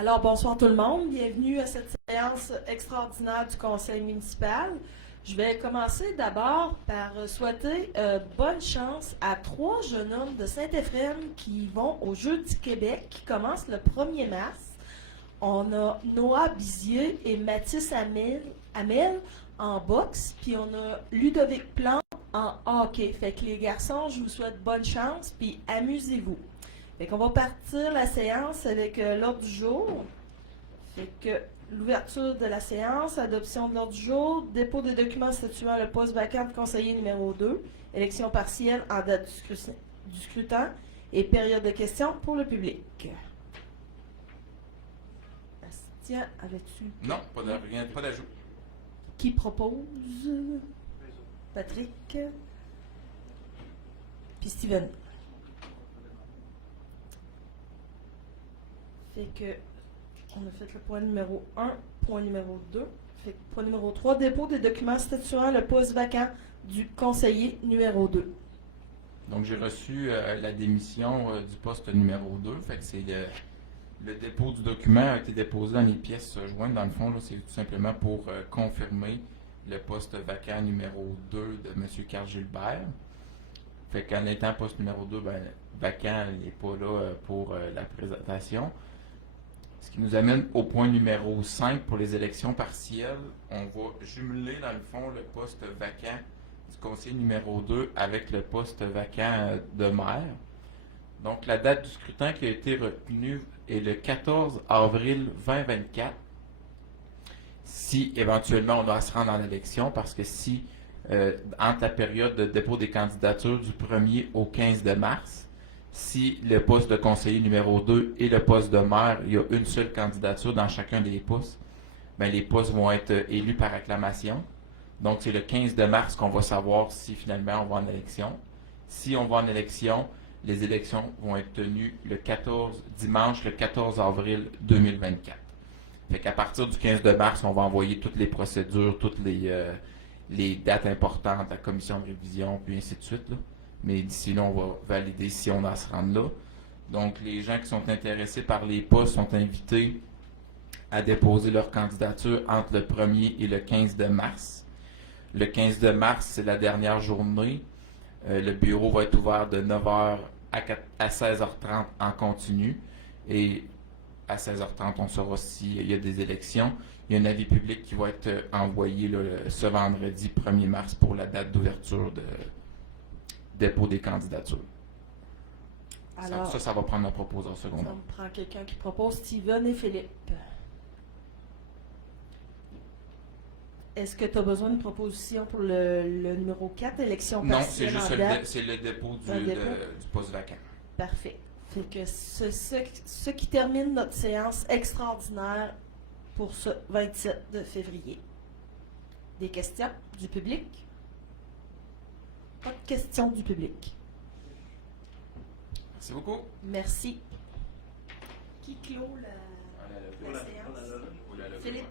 Alors, bonsoir tout le monde. Bienvenue à cette séance extraordinaire du Conseil municipal. Je vais commencer d'abord par souhaiter bonne chance à 3 jeunes hommes de Saint-Éphrem qui vont aux Jeux du Québec qui commencent le 1er mars. On a Noah Bizier et Mathis Hamel en boxe, puis on a Ludovic Plante en hockey. Fait que les garçons, je vous souhaite bonne chance, puis amusez-vous. Fait qu'on va partir la séance avec l'ordre du jour. Fait que l'ouverture de la séance, adoption de l'ordre du jour, dépôt des documents statuant le poste vacant de conseiller numéro 2, élection partielle en date du scrutin et période de questions pour le public. Bastien, avais-tu... Non, pas d'ajout. Qui propose? Patrick? Puis Steven. Fait que, on a fait le point numéro 1, point numéro 2. Fait que, point numéro 3, dépôt des documents statuant le poste vacant du conseiller numéro 2. Donc, j'ai reçu la démission du poste numéro 2. Fait que c'est le dépôt du document a été déposé dans les pièces jointes. Dans le fond, là, c'est tout simplement pour confirmer le poste vacant numéro 2 de M. Carl Gilbert. Fait qu'en étant poste numéro 2, vacant, il n'est pas là pour la présentation. Ce qui nous amène au point numéro 5 pour les élections partielles. On va jumeler dans le fond le poste vacant du conseiller numéro 2 avec le poste vacant de maire. Donc la date du scrutin qui a été retenue est le 14 avril 2024. Si éventuellement on doit se rendre en élection, parce que si entre la période de dépôt des candidatures du 1er au 15 de mars, si le poste de conseiller numéro 2 et le poste de maire, il y a une seule candidature dans chacun des postes, les postes vont être élus par acclamation. Donc, c'est le 15 de mars qu'on va savoir si finalement on va en élection. Si on va en élection, les élections vont être tenues dimanche le 14 avril 2024. Fait qu'à partir du 15 de mars, on va envoyer toutes les procédures, toutes les dates importantes à la commission de révision, puis ainsi de suite, là. Mais d'ici là, on va valider si on va se rendre là. Donc, les gens qui sont intéressés par les postes sont invités à déposer leur candidature entre le 1er et le 15 de mars. Le 15 de mars, c'est la dernière journée. Le bureau va être ouvert de 9h à 16h30 en continu. Et à 16h30, on saura s'il y a des élections. Il y a un avis public qui va être envoyé là, ce vendredi 1er mars pour la date d'ouverture de dépôt des candidatures. Alors, ça va prendre un proposeur secondaire. On prend quelqu'un qui propose, Steven et Philippe. Est-ce que tu as besoin de proposition pour le numéro 4, élection partielle? Non, c'est le dépôt du poste vacant. Parfait. Fait que ce qui termine notre séance extraordinaire pour ce 27 de février. Des questions du public? Pas de questions du public. Merci beaucoup. Merci. Qui clôt la séance? Philippe.